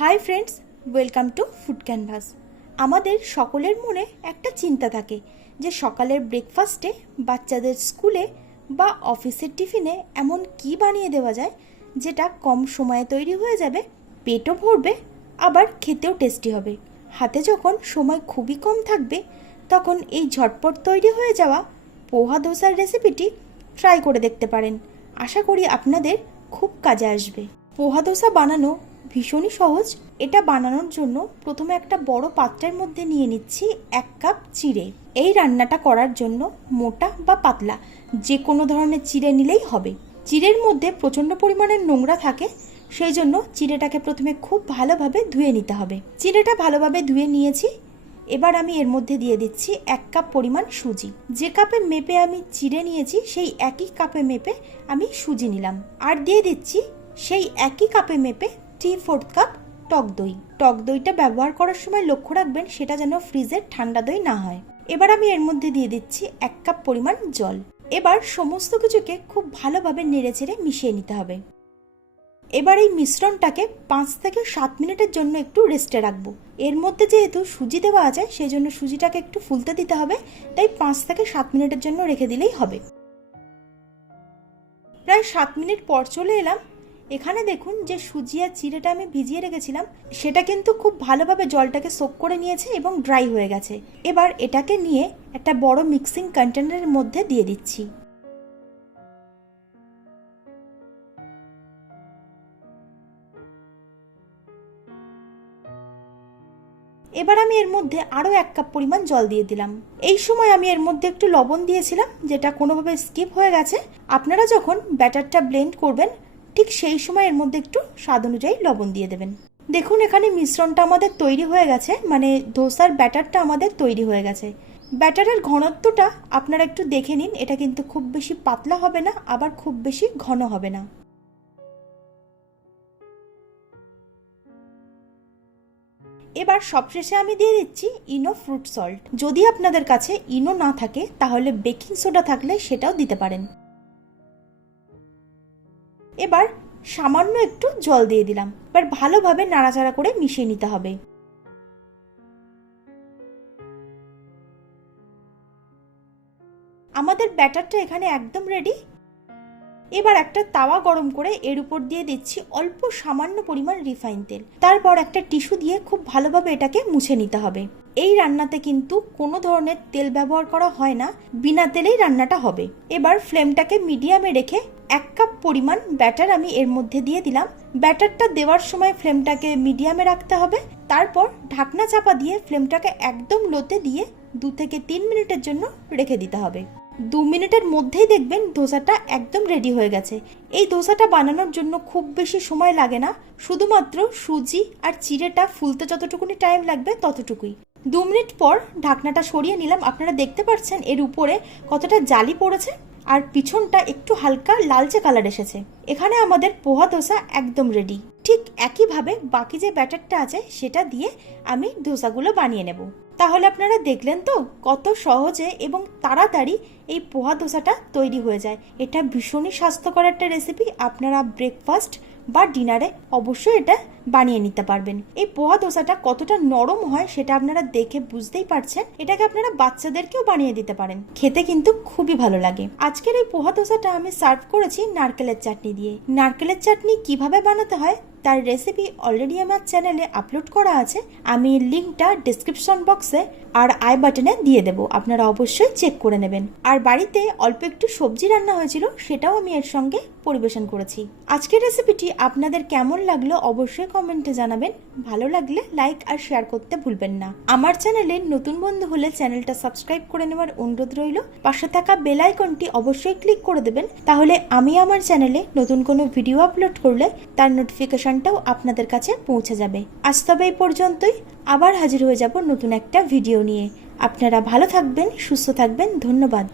Hi friends, welcome to food canvas. আমাদের সকলের মনে একটা চিন্তা থাকে যে সকালের ব্রেকফাস্টে বাচ্চাদের স্কুলে বা অফিসের টিফিনে এমন কি বানিয়ে দেওয়া যায় যেটা কম সময়ে তৈরি হয়ে যাবে, পেটও ভরবে, আবার খেতেও টেস্টি হবে। হাতে যখন সময় খুবই কম থাকবে তখন এই ঝটপট তৈরি হয়ে যাওয়া পোহা ধোসার রেসিপিটি ট্রাই করে দেখতে পারেন। আশা করি আপনাদের খুব কাজে আসবে। পোহা ধোসা বানানো ভীষণই সহজ। এটা বানানোর জন্য প্রথমে একটা বড় পাত্রের মধ্যে নিয়ে নিচ্ছি 1 কাপ চিড়ে। এই রান্নাটা করার জন্য মোটা বা পাতলা যে কোনো ধরনের চিড়ে নিলেই হবে। চিড়ের মধ্যে প্রচণ্ড পরিমাণের নোংরা থাকে, সেই জন্য চিড়েটাকে প্রথমে খুব ভালোভাবে ধুয়ে নিতে হবে। চিড়েটা ভালোভাবে ধুয়ে নিয়েছি। এবার আমি এর মধ্যে দিয়ে দিচ্ছি 1 কাপ পরিমাণ সুজি। যে কাপে মেপে আমি চিড়ে নিয়েছি সেই একই কাপে মেপে আমি সুজি নিলাম। আর দিয়ে দিচ্ছি সেই একই কাপে মেপে 3/4 কাপ টক দই। টক দইটা ব্যবহার করার সময় লক্ষ্য রাখবেন সেটা যেন ফ্রিজের ঠান্ডা দই না হয়। এবার আমি এর মধ্যে দিয়ে দিচ্ছি 1 কাপ পরিমাণ জল। এবার সমস্ত কিছুকে খুব ভালোভাবে নেড়েচেড়ে মিশিয়ে নিতে হবে। এবার এই মিশ্রণটাকে 5 থেকে 7 মিনিটের জন্য একটু রেস্টে রাখবো। এর মধ্যে যেহেতু সুজি দেওয়া আছে সেই জন্য সুজিটাকে একটু ফুলতে দিতে হবে, তাই 5 থেকে 7 মিনিটের জন্য রেখে দিলেই হবে। প্রায় 7 মিনিট পর চলে এলাম। এখানে দেখুন যে সুজি আর চিড়েটা আমি ভিজিয়ে রেখেছিলাম সেটা কিন্তু খুব ভালোভাবে জলটাকে সোক করে নিয়েছে এবং ড্রাই হয়ে গেছে। এবার এটাকে নিয়ে একটা বড় মিক্সিং কন্টেনারের মধ্যে দিয়ে দিচ্ছি। এবার আমি এর মধ্যে আরও 1 কাপ পরিমাণ জল দিয়ে দিলাম। এই সময় আমি এর মধ্যে একটু লবণ দিয়েছিলাম, যেটা কোনোভাবে স্কিপ হয়ে গেছে। আপনারা যখন ব্যাটারটা ব্লেন্ড করবেন ঠিক সেই সময় এর মধ্যে একটু স্বাদ অনুযায়ী লবণ দিয়ে দেবেন। দেখুন এখানে মিশ্রণটা আমাদের তৈরি হয়ে গেছে, মানে ধোসার ব্যাটারটা আমাদের তৈরি হয়ে গেছে। ব্যাটারের ঘনত্বটা আপনারা একটু দেখে নিন, এটা কিন্তু খুব বেশি পাতলা হবে না, আবার খুব বেশি ঘন হবে না। এবার সবশেষে আমি দিয়ে দিচ্ছি ইনো ফ্রুট সল্ট। যদি আপনাদের কাছে ইনো না থাকে তাহলে বেকিং সোডা থাকলে সেটাও দিতে পারেন। এবার সামান্য একটু জল দিয়ে দিলাম। এবার ভালোভাবে নাড়াচাড়া করে মিশিয়ে নিতে হবে। আমাদের ব্যাটারটা এখানে একদম রেডি। এবার একটা তাওয়া গরম করে এর উপর দিয়ে দিচ্ছি অল্প সামান্য পরিমাণ রিফাইন তেল। তারপর একটা টিস্যু দিয়ে খুব ভালোভাবে এটাকে মুছে নিতে হবে। এই রান্নাতে কিন্তু কোনো ধরনের তেল ব্যবহার করা হয় না, বিনা তেলেই রান্নাটা হবে। এবার ফ্লেমটাকে মিডিয়ামে রেখে 1 কাপ পরিমাণ ব্যাটার আমি এর মধ্যে দিয়ে দিলাম। ব্যাটারটা দেওয়ার সময় ফ্লেমটাকে মিডিয়ামে রাখতে হবে। তারপর ঢাকনা চাপা দিয়ে ফ্লেমটাকে একদম লোতে দিয়ে 2 থেকে 3 মিনিটের জন্য রেখে দিতে হবে। 2 মিনিটের মধ্যেই দেখবেন ধোসাটা একদম রেডি হয়ে গেছে। এই ধোসাটা বানানোর জন্য খুব বেশি সময় লাগে না, শুধুমাত্র সুজি আর চিড়েটা ফুলতে যতটুকুনি টাইম লাগবে ততটুকুই। 2 মিনিট পর ঢাকনাটা সরিয়ে নিলাম। আপনারা দেখতে পাচ্ছেন এর উপরে কতটা জালি পড়েছে আর পিছনটা একটু হালকা লালচে কালার এসেছে। এখানে আমাদের পোহা ধোসা একদম রেডি। ঠিক একইভাবে বাকি যে ব্যাটারটা আছে সেটা দিয়ে আমি ধোসাগুলো বানিয়ে নেব। তাহলে আপনারা দেখলেন তো কত সহজে এবং তাড়াতাড়ি এই পোহা ধোসাটা তৈরি হয়ে যায়। এটা ভীষণই স্বাস্থ্যকর একটা রেসিপি। আপনারা ব্রেকফাস্ট বা ডিনারে অবশ্যই এটা বানিয়ে নিতে পারবেন। এই পোহা ধোসাটা কতটা নরম হয় সেটা আপনারা দেখে বুঝতেই পারছেন। এটাকে আপনারা বাচ্চাদেরকেও বানিয়ে দিতে পারেন, খেতে কিন্তু খুবই ভালো লাগে। আজকের এই পোহা ধোসাটা আমি সার্ভ করেছি নারকেলের চাটনি দিয়ে। নারকেলের চাটনি কিভাবে বানাতে হয় তার রেসিপি অলরেডি আমার চ্যানেলে আপলোড করা আছে। আমি লিঙ্কটা ডিসক্রিপশন বক্সে আর আই বাটনে দিয়ে দেবো, আপনারা অবশ্যই চেক করে নেবেন। আর বাড়িতে অল্প একটু সবজি রান্না হয়েছিল সেটাও আমি এর সঙ্গে পরিবেশন করেছি। আজকের রেসিপিটি আপনাদের কেমন লাগলো অবশ্যই কমেন্টে জানাবেন। ভালো লাগলে লাইক আর শেয়ার করতে ভুলবেন না। আমার চ্যানেলে নতুন বন্ধু হলে চ্যানেলটা সাবস্ক্রাইব করে নেওয়ার অনুরোধ রইল। পাশে থাকা বেল আইকনটি অবশ্যই ক্লিক করে দেবেন, তাহলে আমি আমার চ্যানেলে নতুন কোনো ভিডিও আপলোড করলে তার নোটিফিকেশনটাও আপনাদের কাছে পৌঁছে যাবে। আজ তবে এই পর্যন্তই, আবার হাজির হয়ে যাব নতুন একটা ভিডিও নিয়ে। আপনারা ভালো থাকবেন, সুস্থ থাকবেন। ধন্যবাদ।